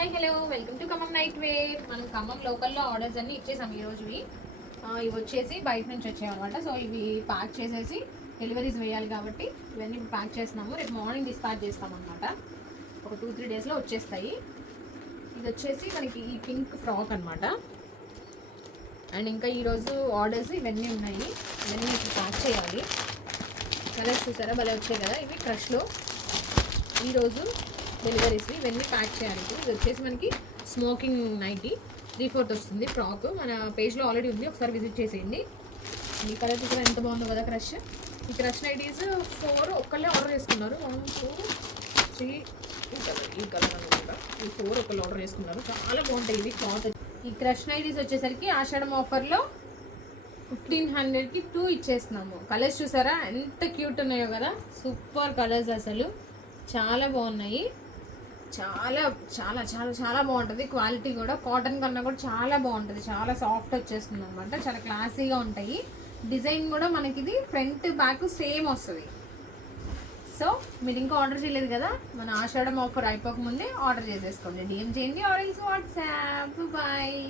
Hi hello welcome to Khammam night wear. మనం ఖమ్మం లోకల్లో orders అన్ని ఇచ్చేసాం ఈరోజువి. ఇవి వచ్చేసి బయట నుంచి వచ్చాయన్నమాట. సో ఇవి ప్యాక్ చేసేసి డెలివరీస్ వేయాలి కాబట్టి ఇవన్నీ ప్యాక్ చేస్తున్నాము. రేపు మార్నింగ్ డిస్పాచ్ చేస్తామన్నమాట. ఒక 2-3 డేస్లో వచ్చేస్తాయి. ఇది వచ్చేసి మనకి ఈ పింక్ ఫ్రాక్ అనమాట. అండ్ ఇంకా ఈరోజు ఆర్డర్స్ ఇవన్నీ ఉన్నాయి. ఇవన్నీ ఇప్పుడు ప్యాక్ చేయాలి. కలర్స్ చూసారా భలే వచ్చాయి కదా. ఇవి క్రష్లో ఈరోజు డెలివరీస్వి ఇవన్నీ ప్యాక్ చేయాలి. ఇది వచ్చేసి మనకి స్మోకింగ్ నైటీ 3/4 వస్తుంది. ఫ్రాక్ మన పేజ్లో ఆల్రెడీ ఉంది, ఒకసారి విజిట్ చేసేయండి. ఈ కలర్ కూడా ఎంత బాగుందో కదా. క్రష్ ఈ క్రష్ నైటీస్ 4 ఒక్కళ్ళే ఆర్డర్ చేసుకున్నారు. 1 2 3 ఈ కలర్ అనమాట. ఈ 4 ఒక్కళ్ళు ఆర్డర్ చేసుకున్నారు. చాలా బాగుంటాయి ఇవి క్లాత్. ఈ క్రష్ నైటీస్ వచ్చేసరికి ఆషాఢం ఆఫర్లో 1500కి 2 ఇచ్చేస్తున్నాము. కలర్స్ చూసారా ఎంత క్యూట్ ఉన్నాయో కదా. సూపర్ కలర్స్, అసలు చాలా బాగున్నాయి. చాలా చాలా చాలా చాలా బాగుంటుంది. క్వాలిటీ కూడా కాటన్ కన్నా కూడా చాలా బాగుంటుంది. చాలా సాఫ్ట్ వచ్చేస్తుంది అనమాట. చాలా క్లాసీగా ఉంటాయి. డిజైన్ కూడా మనకి ఇది ఫ్రంట్ బ్యాక్ సేమ్ వస్తుంది. సో మీరు ఇంకా ఆర్డర్ చేయలేదు కదా, మన ఆషాఢం ఆఫర్ అయిపోక ముందే ఆర్డర్ చేసేసుకోండి. డిఎం చేయండి ఆరెంజ్ వాట్సాప్. బాయ్.